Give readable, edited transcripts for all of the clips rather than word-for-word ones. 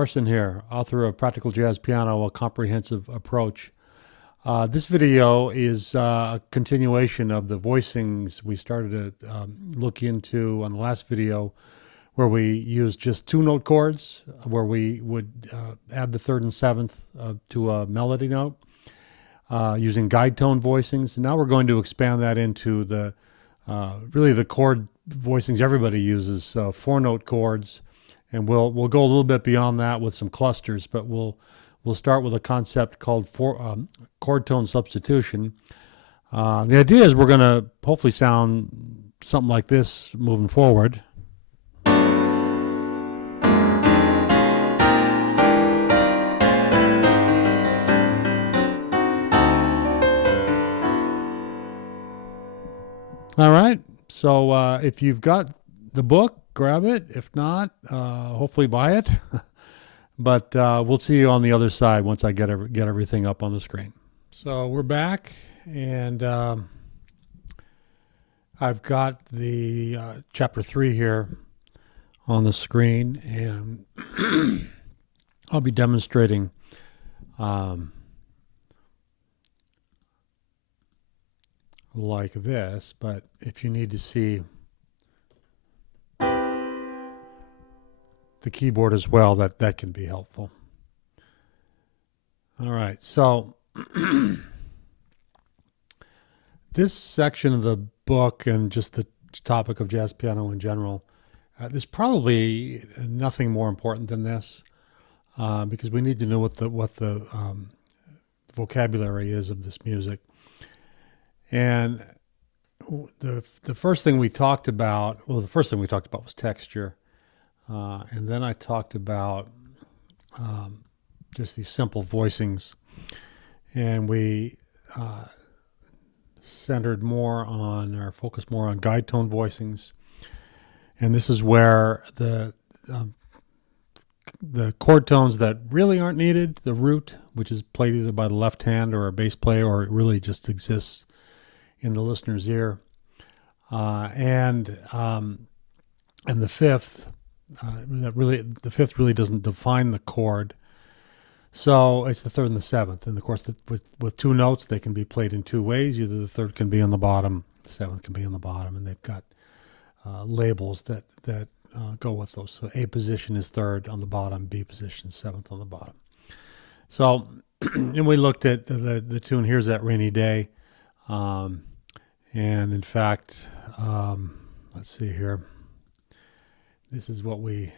Larson here, author of Practical Jazz Piano, A Comprehensive Approach. This video is a continuation of the voicings we started to look into on the last video, where we used just two-note chords, where we would add the third and seventh to a melody note using guide tone voicings. And now we're going to expand that into the really the chord voicings everybody uses, four-note chords. And we'll go a little bit beyond that with some clusters, but we'll start with a concept called chord tone substitution. The idea is we're going to hopefully sound something like this moving forward. All right, so if you've got the book, grab it. If not, hopefully buy it. But we'll see you on the other side once I get everything up on the screen. So we're back, and I've got the chapter 3 here on the screen, and I'll be demonstrating like this. But if you need to see the keyboard as well, that can be helpful. All right, so this section of the book and just the topic of jazz piano in general, there's probably nothing more important than this, because we need to know what the vocabulary is of this music. And the first thing we talked about, well, the first thing we talked about was texture. And then I talked about just these simple voicings, and we centered more on, or focused more on guide tone voicings. And this is where the chord tones that really aren't needed, the root, which is played either by the left hand or a bass player, or it really just exists in the listener's ear, and the fifth. The fifth really doesn't define the chord, so it's the third and the seventh. And of course, with two notes, they can be played in two ways. Either the third can be on the bottom, the seventh can be on the bottom, and they've got labels that go with those. So A position is third on the bottom, B position is seventh on the bottom. So, and we looked at the tune "Here's That Rainy Day," and in fact, let's see here. This is what we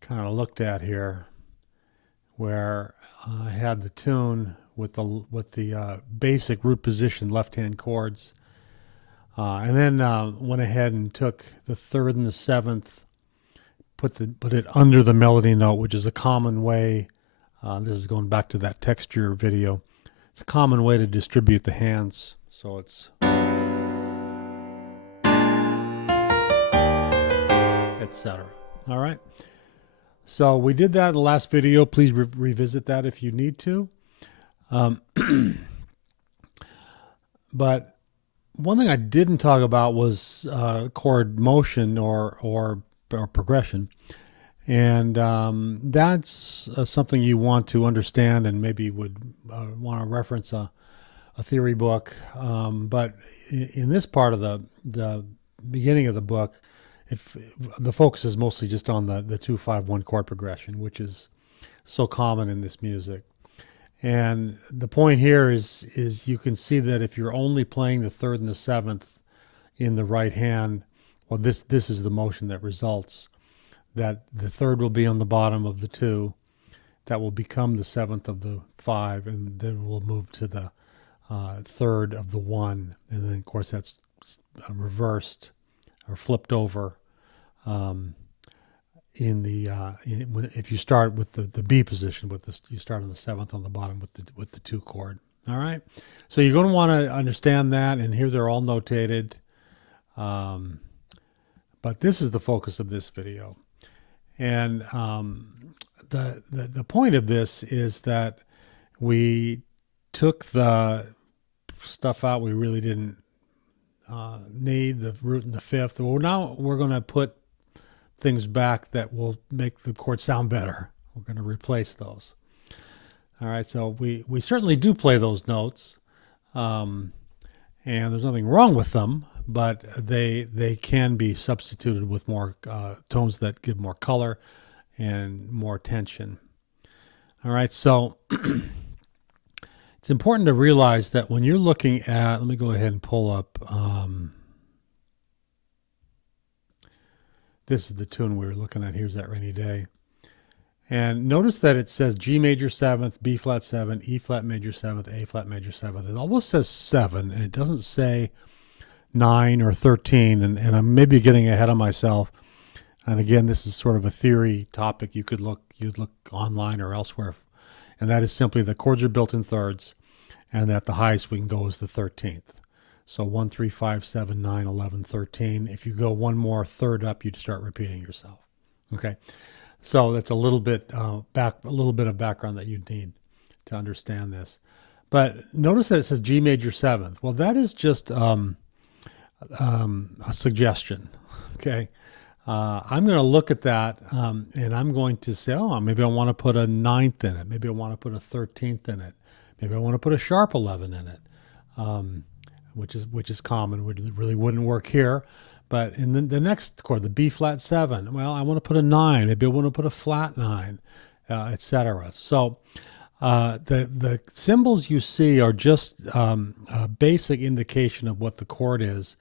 kind of looked at here, where I had the tune with the basic root position left-hand chords, and then went ahead and took the third and the seventh, put it under the melody note, which is a common way. This is going back to that texture video. It's a common way to distribute the hands, so it's etc. All right, so we did that in the last video. Please revisit that if you need to. But one thing I didn't talk about was chord motion or progression, and that's something you want to understand, and maybe would want to reference a theory book. But in this part of the beginning of the book, the focus is mostly just on the 2-5-1 chord progression, which is so common in this music. And the point here is you can see that if you're only playing the third and the seventh in the right hand, well, this is the motion that results. That the third will be on the bottom of the 2, that will become the seventh of the 5, and then we'll move to the third of the 1, and then of course that's reversed or flipped over if you start with the B position, you start on the seventh on the bottom with the 2 chord. All right, so you're going to want to understand that, and here they're all notated. But this is the focus of this video, and the point of this is that we took the stuff out we really didn't need, the root and the fifth. Well, now we're going to put things back that will make the chord sound better. We're going to replace those. All right, so we certainly do play those notes, and there's nothing wrong with them, but they can be substituted with more tones that give more color and more tension. All right, so it's important to realize that when you're looking at, let me go ahead and pull up, this is the tune we were looking at, Here's That Rainy Day. And notice that it says G major 7th, B flat 7, E flat major 7th, A flat major 7th. It almost says 7, and it doesn't say 9 or 13, and I'm maybe getting ahead of myself. And again, this is sort of a theory topic. You'd look online or elsewhere, and that is simply the chords are built in thirds, and that the highest we can go is the 13th. So 1, 3, 5, 7, 9, 11, 13. If you go one more third up, you'd start repeating yourself. Okay, so that's a little bit of background that you'd need to understand this. But notice that it says G major 7th. Well, that is just a suggestion. Okay. I'm going to look at that, and I'm going to say, oh, maybe I want to put a 9th in it. Maybe I want to put a 13th in it. Maybe I want to put a sharp 11 in it, which is common. It really wouldn't work here. But in the next chord, the B flat 7, well, I want to put a 9. Maybe I want to put a flat 9, etc. So the symbols you see are just a basic indication of what the chord is.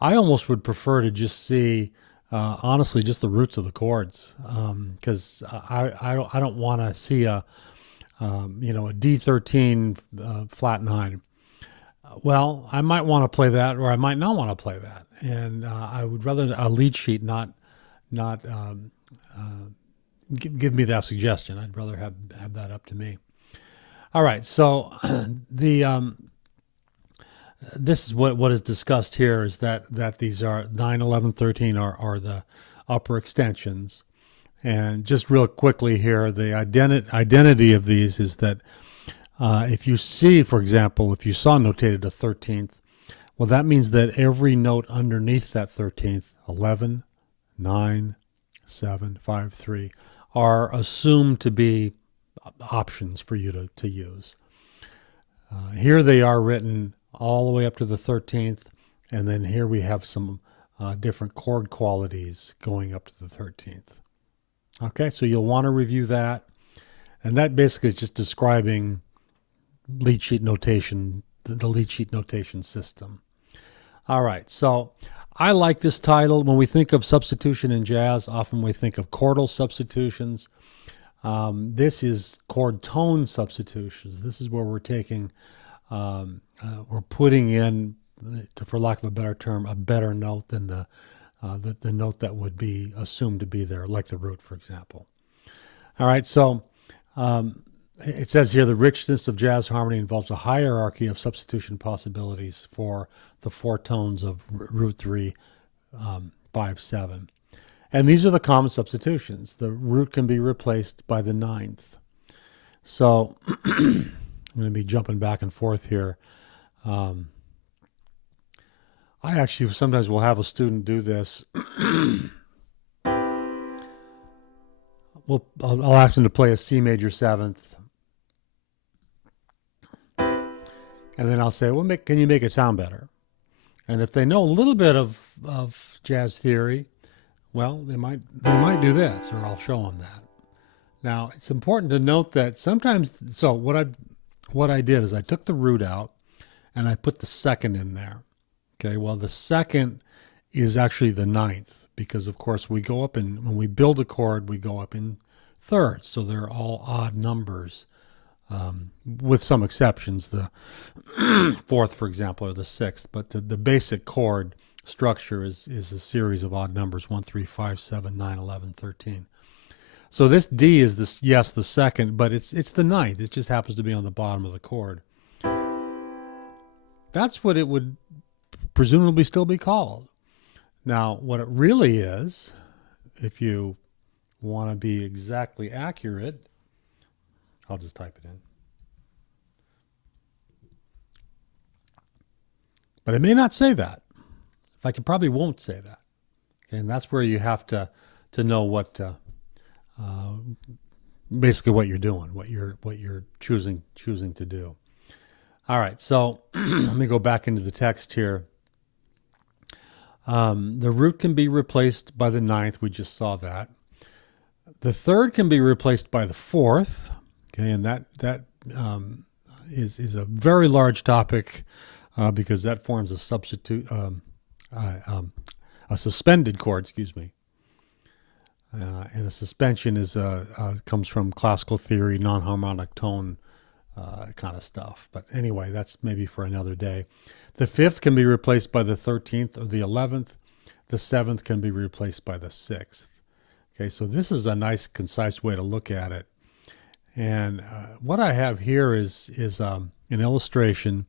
I almost would prefer to just see honestly just the roots of the chords, because I don't want to see a D13 flat 9. Well, I might want to play that, or I might not want to play that, and I would rather a lead sheet not give me that suggestion. I'd rather have that up to me. All right, so this is what is discussed here, is that these are 9, 11, 13 are the upper extensions. And just real quickly here, the identity of these is that if you see, for example, if you saw notated a 13th, well, that means that every note underneath that 13th, 11, 9, 7, 5, 3, are assumed to be options for you to use. Here they are written all the way up to the 13th, and then here we have some different chord qualities going up to the 13th. Okay, so you'll want to review that, and that basically is just describing lead sheet notation, the lead sheet notation system. All right, so I like this title. When we think of substitution in jazz, often we think of chordal substitutions. This is chord tone substitutions. This is where we're taking we're putting in, for lack of a better term, a better note than the note that would be assumed to be there, like the root, for example. All right, so it says here the richness of jazz harmony involves a hierarchy of substitution possibilities for the four tones of root 3, 5, 7. And these are the common substitutions. The root can be replaced by the 9th. So I'm going to be jumping back and forth here. I actually sometimes will have a student do this. I'll ask them to play a C major 7th. And then I'll say, well, can you make it sound better? And if they know a little bit of jazz theory, well, they might do this, or I'll show them that. Now, it's important to note that sometimes, so what I did is I took the root out and I put the second in there. Okay, well, the second is actually the 9th, because of course we go up in, when we build a chord, we go up in thirds. So they're all odd numbers, with some exceptions, the 4th, for example, or the 6th. But the basic chord structure is a series of odd numbers, 1, 3, 5, 7, 9, 11, 13. So this D is this, yes, the second, but it's the 9th. It just happens to be on the bottom of the chord. That's what it would presumably still be called. Now, what it really is, if you want to be exactly accurate, I'll just type it in. But it may not say that. In fact, it probably won't say that. Okay, and that's where you have to to know what basically what you're doing, what you're choosing to do. All right, so let me go back into the text here. The root can be replaced by the ninth. We just saw that. The third can be replaced by the fourth. Okay, and that is a very large topic because that forms a a suspended chord. Excuse me. And a suspension is comes from classical theory, non-harmonic tone kind of stuff. But anyway, that's maybe for another day. The fifth can be replaced by the 13th or the 11th. The seventh can be replaced by the 6th. Okay, so this is a nice, concise way to look at it. And what I have here is an illustration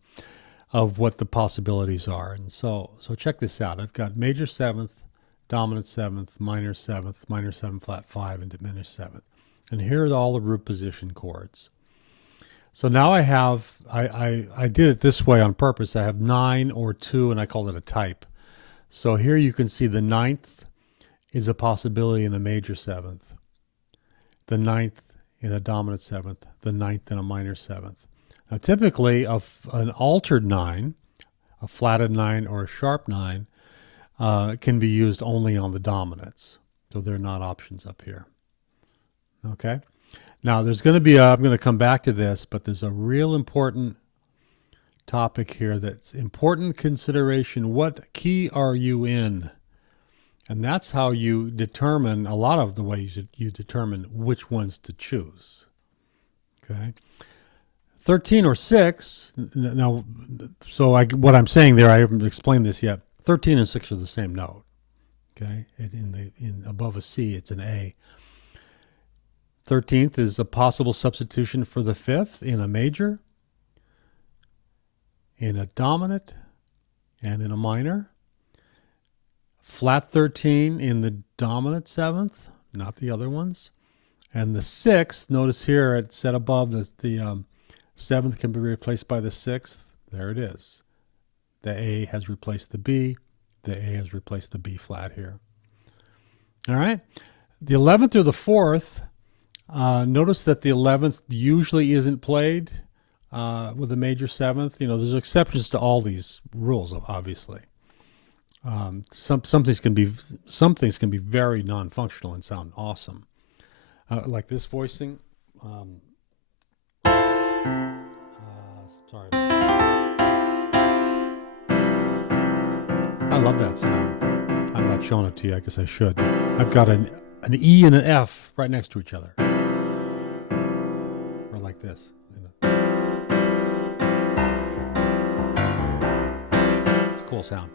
of what the possibilities are. And so check this out. I've got major 7th, dominant 7th, minor 7 flat 5, and diminished 7th. And here are all the root position chords. So now I have, I did it this way on purpose. I have 9 or 2, and I called it a type. So here you can see the 9th is a possibility in a major 7th, the 9th in a dominant 7th, the 9th in a minor 7th. Now typically an altered 9, a flatted 9 or a sharp 9, can be used only on the dominants. So they're not options up here. Okay. Now there's going to be, I'm going to come back to this, but there's a real important topic here that's important consideration. What key are you in? And that's how you determine, a lot of the ways you determine which ones to choose. Okay. 13 or 6, now, so what I'm saying there, I haven't explained this yet. 13 and 6 are the same note. Okay. In above a C, it's an A. 13th is a possible substitution for the 5th in a major, in a dominant, and in a minor. Flat 13 in the dominant 7th, not the other ones. And the 6th, notice here it said above that the 7th can be replaced by the 6th. There it is. The A has replaced the B. The A has replaced the B flat here. All right. The 11th or the 4th, notice that the 11th usually isn't played with a major 7th. You know, there's exceptions to all these rules, obviously. Some things can be very non-functional and sound awesome, like this voicing. Sorry, I love that sound. I'm not showing it to you. I guess I should. I've got an E and an F right next to each other, or like this. It's a cool sound.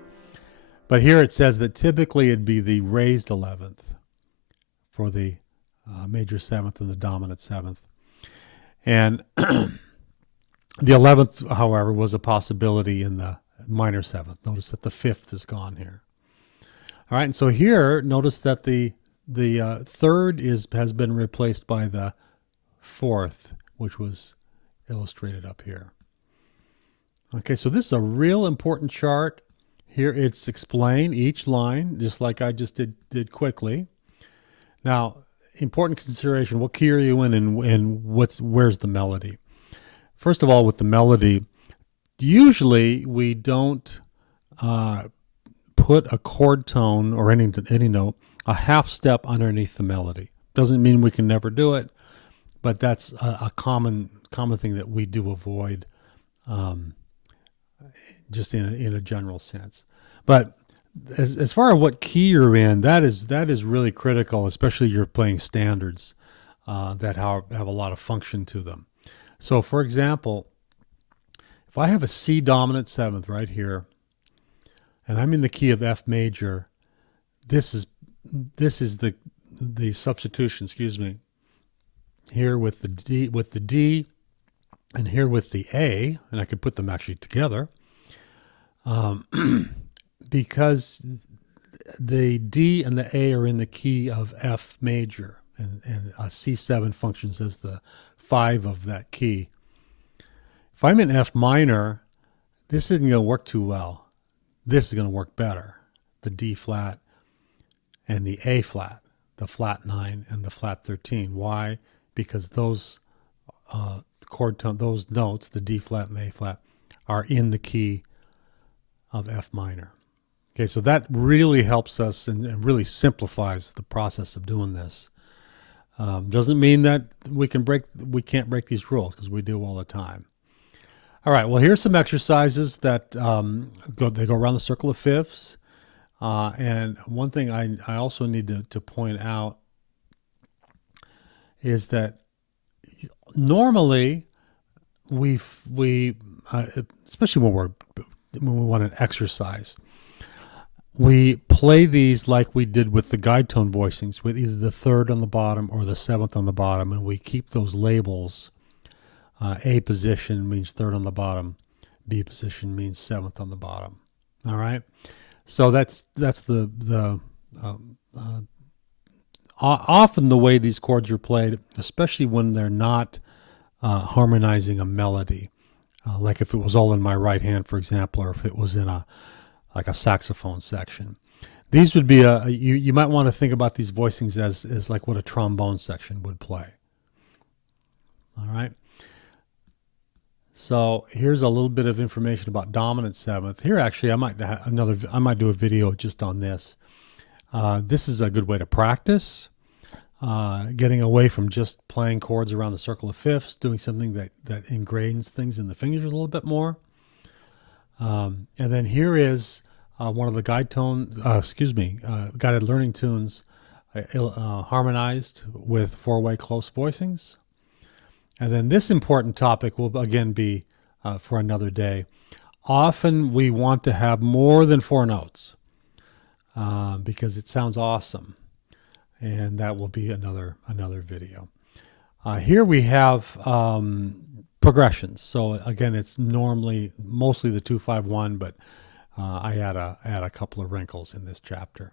But here it says that typically it'd be the raised 11th for the major 7th and the dominant 7th. And the 11th, however, was a possibility in the minor 7th. Notice that the 5th is gone here. All right, and so here, notice that the 3rd has been replaced by the 4th, which was illustrated up here. Okay, so this is a real important chart. Here it's explained each line, just like I just did quickly. Now, important consideration: what key are you in, and where's the melody? First of all, with the melody, usually we don't put a chord tone or any note a half step underneath the melody. Doesn't mean we can never do it, but that's a common thing that we do avoid. Just in a general sense. But as far as what key you're in, that is really critical, especially you're playing standards that have a lot of function to them. So for example, if I have a C dominant 7th right here, and I'm in the key of F major, this is the substitution, excuse me, here with the D and here with the A, and I could put them actually together. Because the D and the A are in the key of F major, and a C7 functions as the 5 of that key. If I'm in F minor, this isn't going to work too well. This is going to work better, the D flat and the A flat. the flat 9 and the flat 13. Why? Because those chord tone, those notes, the D flat and A flat, are in the key of F minor. Okay, so that really helps us and really simplifies the process of doing this. Doesn't mean that we can't break these rules, because we do all the time. All right, well, here's some exercises that they go around the circle of fifths. And one thing I also need to point out is that normally we especially when we want an exercise, we play these like we did with the guide tone voicings, with either the third on the bottom or the seventh on the bottom, and we keep those labels. A position means third on the bottom, B position means seventh on the bottom. All right, so that's often the way these chords are played, especially when they're not harmonizing a melody, like if it was all in my right hand, for example, or if it was in like a saxophone section. These would be you might want to think about these voicings as like what a trombone section would play. All right. So here's a little bit of information about dominant seventh. Here, actually, I might do a video just on this. This is a good way to practice, getting away from just playing chords around the circle of fifths, doing something that ingrains things in the fingers a little bit more. And then here is one of the guided learning tunes harmonized with four-way close voicings. And then this important topic will again be for another day. Often we want to have more than 4 notes because it sounds awesome, and that will be another video. Here we have progressions. So again, it's mostly the 2-5-1, but I add a couple of wrinkles in this chapter.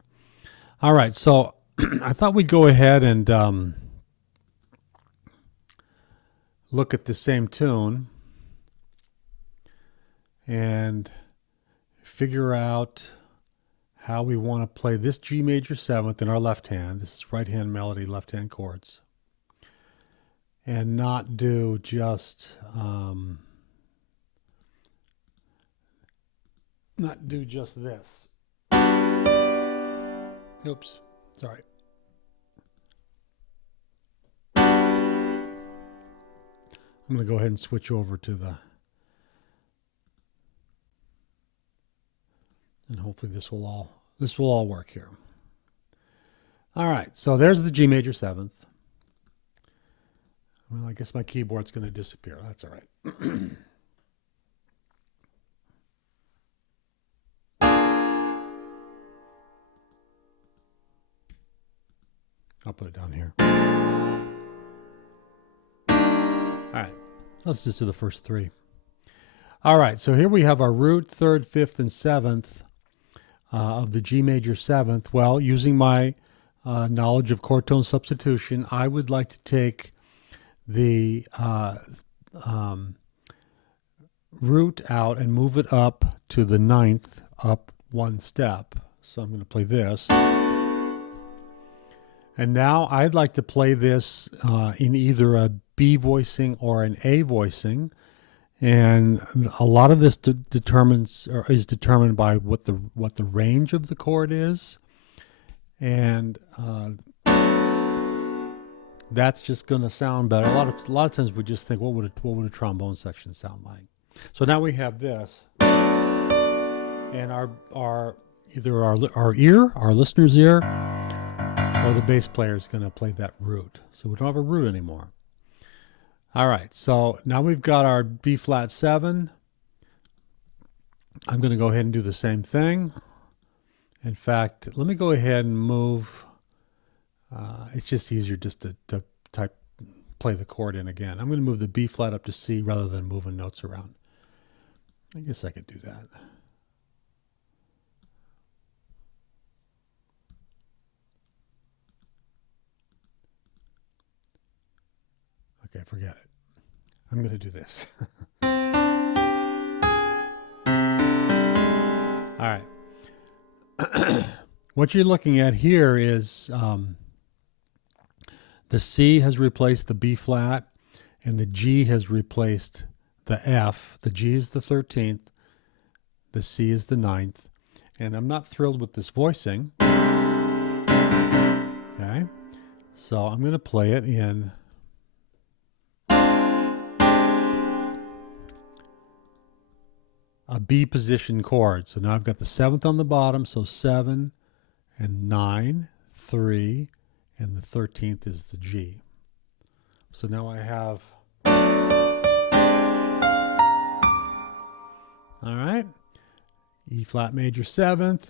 All right, so I thought we'd go ahead and look at the same tune and figure out how we want to play this G major seventh in our left hand. This is right hand melody, left hand chords, and not do just this. Oops, sorry. I'm going to go ahead and switch over to and hopefully this will all work here. All right, so there's the G major seventh. Well, I guess my keyboard's going to disappear. That's all right. I'll put it down here. All right, let's just do the first 3. All right, so here we have our root, 3rd, 5th, and 7th of the G major 7th. Well, using my knowledge of chord tone substitution, I would like to take the root out and move it up to the 9th, up 1 step. So I'm going to play this. And now I'd like to play this in either a B voicing or an A voicing. And a lot of this is determined by what the range of the chord is, and that's just going to sound better. A lot of times we just think, what would a trombone section sound like? So now we have this, and our listener's ear, or the bass player is going to play that root. So we don't have a root anymore. All right, so now we've got our B flat 7. I'm going to go ahead and do the same thing. In fact, let me go ahead and move. It's just easier just to play the chord in again. I'm going to move the B flat up to C rather than moving notes around. I guess I could do that. Okay, forget it. I'm going to do this. All right. What you're looking at here is The C has replaced the B flat, and the G has replaced the F. The G is the 13th, the C is the 9th, and I'm not thrilled with this voicing. Okay, so I'm going to play it in a B position chord. So now I've got the 7th on the bottom, so 7 and 9, 3, and the 13th is the G. So now I have, all right, E flat major 7th.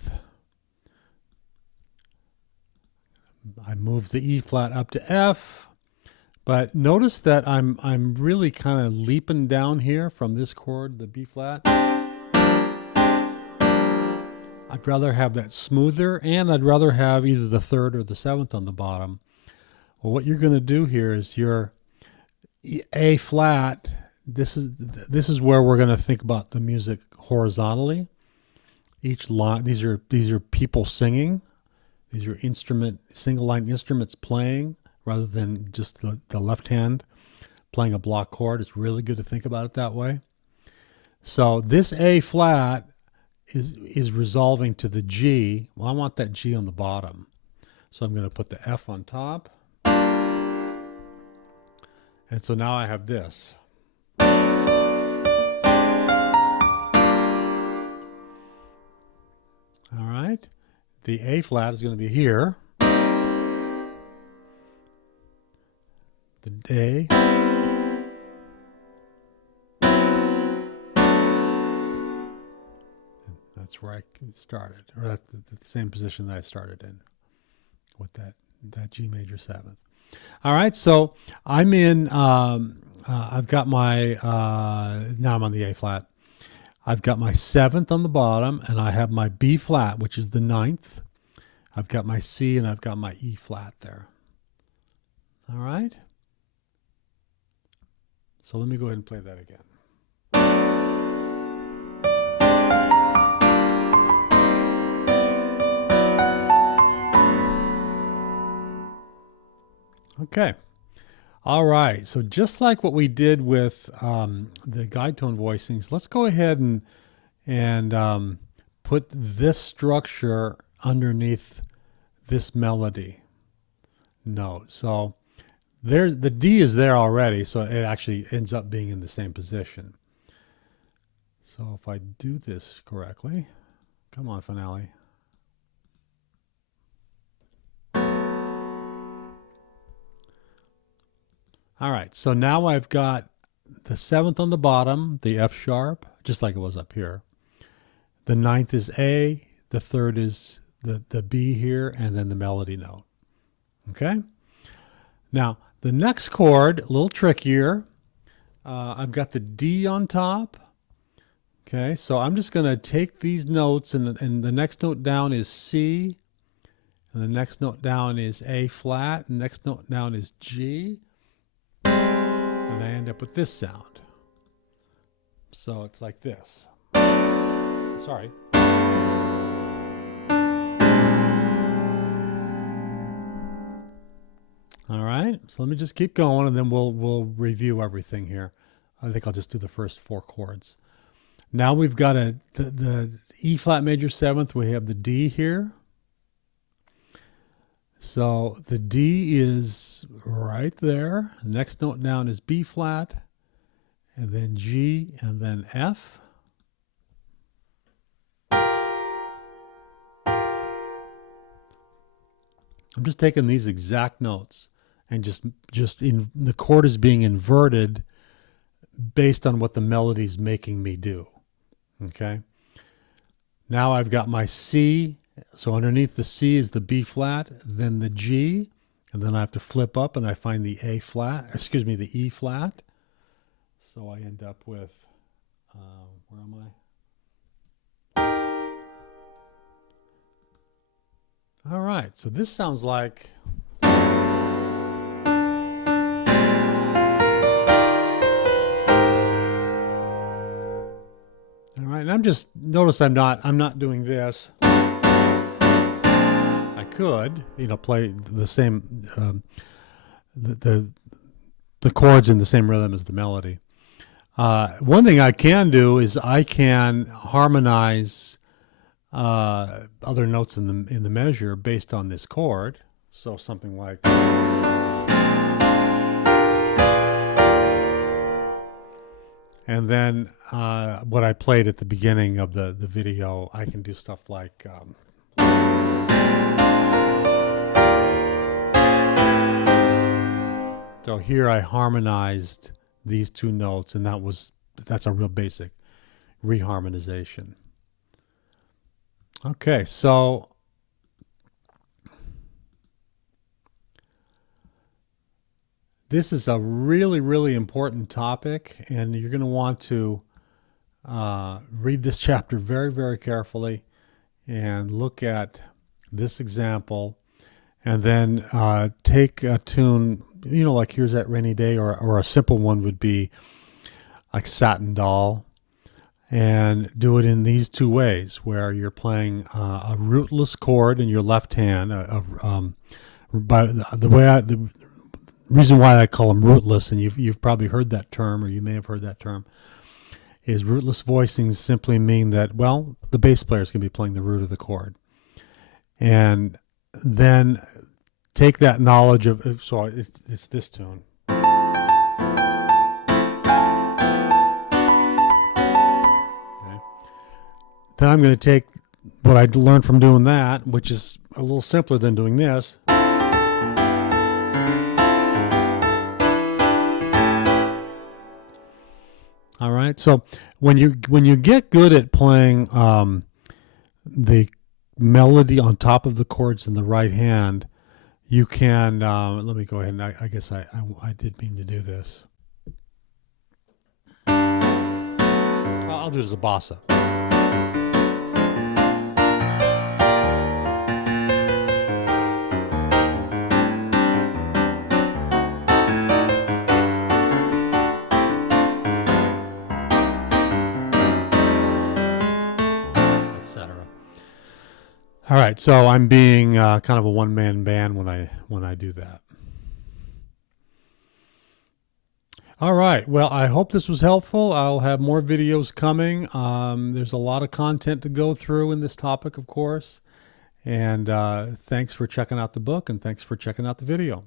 I move the E flat up to F, but notice that I'm really kind of leaping down here from this chord, the B flat. I'd rather have that smoother, and I'd rather have either the 3rd or the 7th on the bottom. Well, what you're going to do here is your A flat. This is where we're going to think about the music horizontally. Each line, these are people singing. These are single line instruments playing, rather than just the left hand playing a block chord. It's really good to think about it that way. So this A flat is resolving to the G. Well, I want that G on the bottom. So I'm going to put the F on top. And so now I have this. All right. The A flat is going to be here. The A. That's where I started, or that's the same position that I started in with that G major 7th. All right, so I'm in, I've got my, now I'm on the A flat. I've got my 7th on the bottom, and I have my B flat, which is the 9th. I've got my C, and I've got my E flat there. All right. So let me go ahead and play that again. Okay. All right. So just like what we did with the guide tone voicings, let's go ahead and put this structure underneath this melody note. So there's the D is there already, so it actually ends up being in the same position. So if I do this correctly, come on, finale. All right, so now I've got the 7th on the bottom, the F sharp, just like it was up here. The 9th is A, the 3rd is the B here, and then the melody note. Okay? Now, the next chord, a little trickier. I've got the D on top. Okay, so I'm just going to take these notes, and the next note down is C, and the next note down is A flat, and the next note down is G. And I end up with this sound. So it's like this. Sorry. All right, so let me just keep going, and then we'll review everything here. I think I'll just do the first 4 chords. Now we've got the E flat major 7th. We have the D here. So the D is right there. The next note down is B flat, and then G, and then F. I'm just taking these exact notes and just in the chord is being inverted based on what the melody's making me do. Okay. Now I've got my C. So underneath the C is the B flat, then the G, and then I have to flip up and I find the A flat, excuse me, the E flat. So I end up with, where am I? All right, so this sounds like, all right, and I'm just, notice I'm not doing this. I could, play the same the chords in the same rhythm as the melody. One thing I can do is I can harmonize other notes in the measure based on this chord. So something like, and then what I played at the beginning of the video, I can do stuff like so here I harmonized these two notes, and that's a real basic reharmonization. Okay, so this is a really, really important topic, and you're going to want to read this chapter very, very carefully and look at this example, and then take a tune, you know, like Here's That Rainy Day, or a simple one would be like Satin Doll, and do it in these two ways, where you're playing a rootless chord in your left hand. The reason why I call them rootless, and you've probably heard that term, or you may have heard that term, is rootless voicings simply mean that, well, the bass player is going to be playing the root of the chord. And then take that knowledge of, so it's this tune. Okay. Then I'm going to take what I learned from doing that, which is a little simpler than doing this. All right. So when you get good at playing the melody on top of the chords in the right hand, you can, let me go ahead and I guess I did mean to do this. I'll do it as a bossa. All right, so I'm being kind of a one-man band when I do that. All right, well, I hope this was helpful. I'll have more videos coming. There's a lot of content to go through in this topic, of course. And thanks for checking out the book, and thanks for checking out the video.